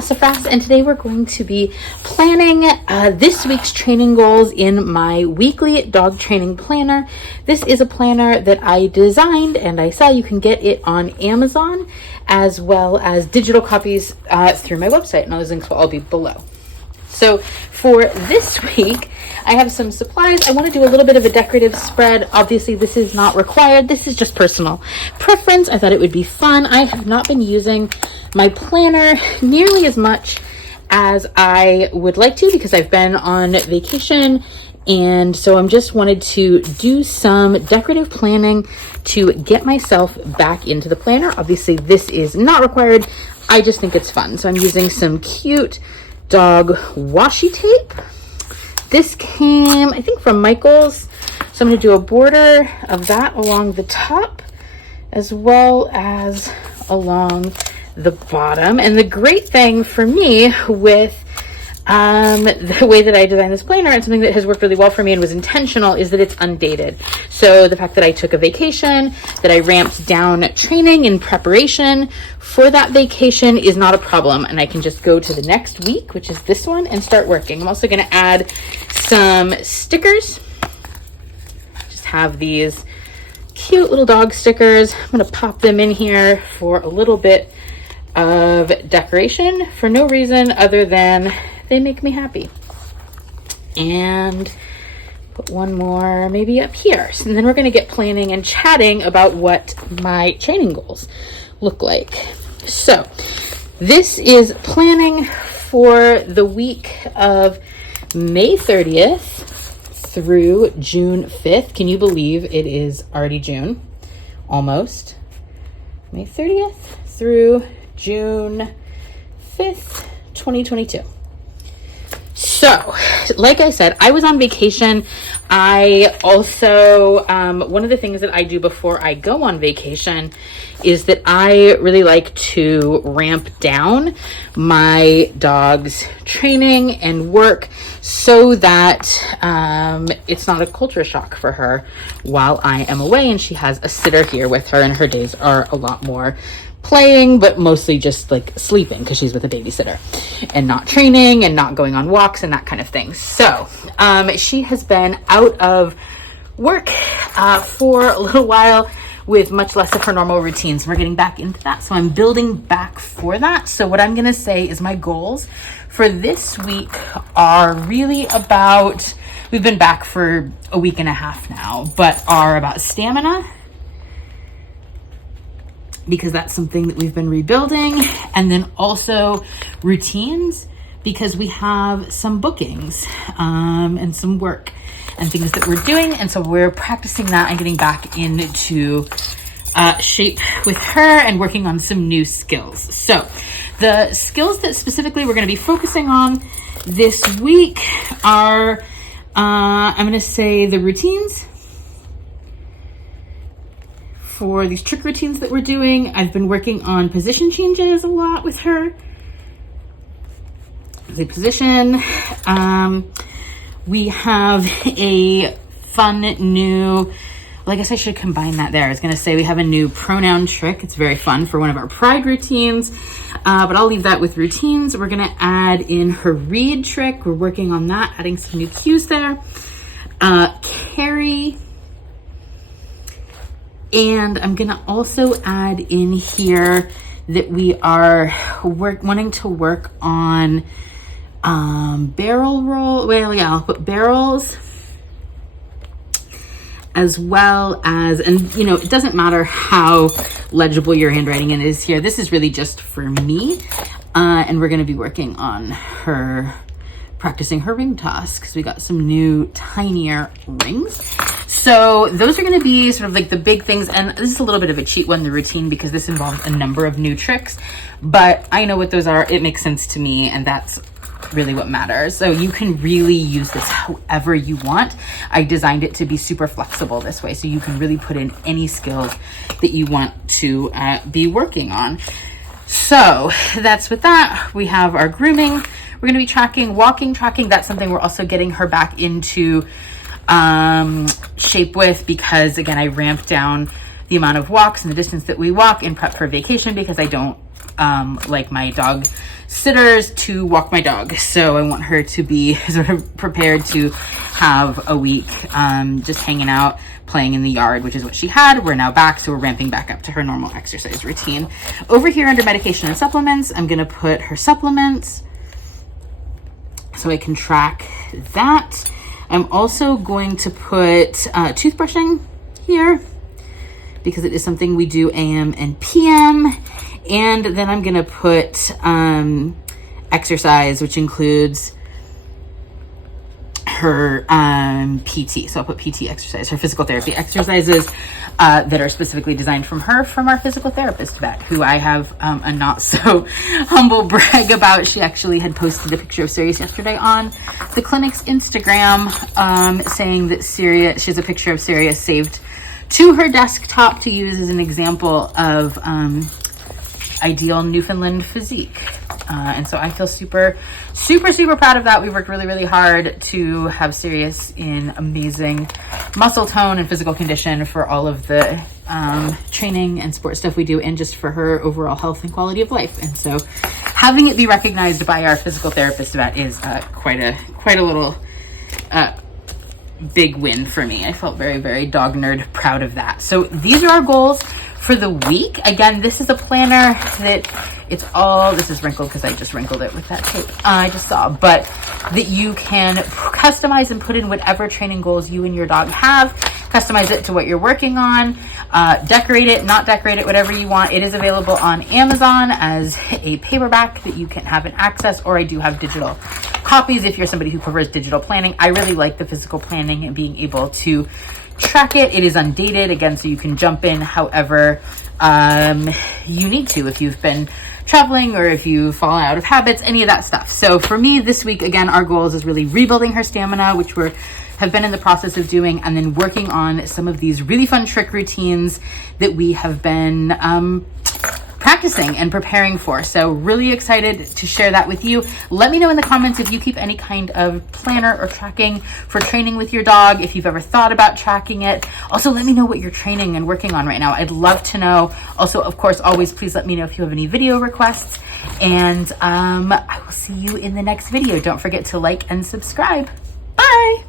Sassafras, and today we're going to be planning this week's training goals in my weekly dog training planner. This is a planner that I designed and I saw you can get it on Amazon as well as digital copies through my website, and those links will all be below. So for this week, I have some supplies. I want to do a little bit of a decorative spread. Obviously, this is not required. This is just personal preference. I thought it would be fun. I have not been using my planner nearly as much as I would like to because I've been on vacation. And so I'm just wanted to do some decorative planning to get myself back into the planner. Obviously, this is not required. I just think it's fun. So I'm using some cute dog washi tape. This came, I think, from Michael's. So I'm going to do a border of that along the top as well as along the bottom. And the great thing for me with the way that I designed this planner, and something that has worked really well for me and was intentional, is that it's undated. So the fact that I took a vacation, that I ramped down training in preparation for that vacation is not a problem. And I can just go to the next week, which is this one, and start working. I'm also going to add some stickers. Just have these cute little dog stickers. I'm going to pop them in here for a little bit of decoration for no reason other than they make me happy. And put one more maybe up here. And then we're going to get planning and chatting about what my training goals look like. So this is planning for the week of May 30th through June 5th. Can you believe it is already June? Almost. May 30th through June 5th, 2022. So, like I said, I was on vacation. I also, one of the things that I do before I go on vacation is that I really like to ramp down my dog's training and work so that it's not a culture shock for her while I am away and she has a sitter here with her, and her days are a lot more playing, but mostly just like sleeping because she's with a babysitter and not training and not going on walks and that kind of thing. So she has been out of work for a little while with much less of her normal routines. We're getting back into that. So I'm building back for that. So what I'm going to say is my goals for this week are really about, we've been back for a week and a half now, but are about stamina, because that's something that we've been rebuilding, and then also routines, because we have some bookings and some work and things that we're doing, and so we're practicing that and getting back into shape with her and working on some new skills. So the skills that specifically we're going to be focusing on this week are I'm going to say the routines. For these trick routines that we're doing, I've been working on position changes a lot with her. The position. We have a fun new, well, I guess I should combine that there. I was going to say we have a new pronoun trick. It's very fun for one of our pride routines, but I'll leave that with routines. We're going to add in her read trick. We're working on that, adding some new cues there. Carry. And I'm going to also add in here that we are wanting to work on barrel roll. Well, yeah, I'll put barrels as well as, and you know, it doesn't matter how legible your handwriting is here. This is really just for me. And we're going to be working on her, practicing her ring toss, because we got some new tinier rings. So those are going to be sort of like the big things. And this is a little bit of a cheat one, the routine, because this involves a number of new tricks, but I know what those are. It makes sense to me, and that's really what matters. So you can really use this however you want. I designed it to be super flexible this way, so you can really put in any skills that you want to be working on. So that's with that. We have our grooming. We're going to be tracking, walking, tracking. That's something we're also getting her back into shape with, because again, I ramped down the amount of walks and the distance that we walk in prep for vacation, because I don't like my dog sitters to walk my dog. So I want her to be sort of prepared to have a week just hanging out, playing in the yard, which is what she had. We're now back, so we're ramping back up to her normal exercise routine. Over here under medication and supplements, I'm gonna put her supplements so I can track that. I'm also going to put toothbrushing here because it is something we do AM and PM. And then I'm gonna put exercise, which includes her PT. So I'll put PT exercise, her physical therapy exercises that are specifically designed from our physical therapist, Beth, who I have a not so humble brag about. She actually had posted a picture of Sirius yesterday on the clinic's Instagram saying that she has a picture of Sirius saved to her desktop to use as an example of ideal Newfoundland physique. And so I feel super proud of that. We worked really hard to have Sirius in amazing muscle tone and physical condition for all of the training and sport stuff we do, and just for her overall health and quality of life. And so having it be recognized by our physical therapist vet is quite a little big win for me. I felt very dog nerd proud of that. So these are our goals for the week. Again, this is a planner that this is wrinkled because I just wrinkled it with that tape I just saw, but that you can customize and put in whatever training goals you and your dog have. Customize it to what you're working on, decorate it, not decorate it, whatever you want. It is available on Amazon as a paperback that you can have an access, or I do have digital copies if you're somebody who prefers digital planning. I really like the physical planning and being able to track it. It is undated, again, so you can jump in however you need to, if you've been traveling or if you fall out of habits, any of that stuff. So for me this week, again, our goals is really rebuilding her stamina, which have been in the process of doing, and then working on some of these really fun trick routines that we have been practicing and preparing for. So really excited to share that with you. Let me know in the comments if you keep any kind of planner or tracking for training with your dog, if you've ever thought about tracking it. Also, let me know what you're training and working on right now. I'd love to know. Also, of course, always please let me know if you have any video requests, and I will see you in the next video. Don't forget to like and subscribe. Bye.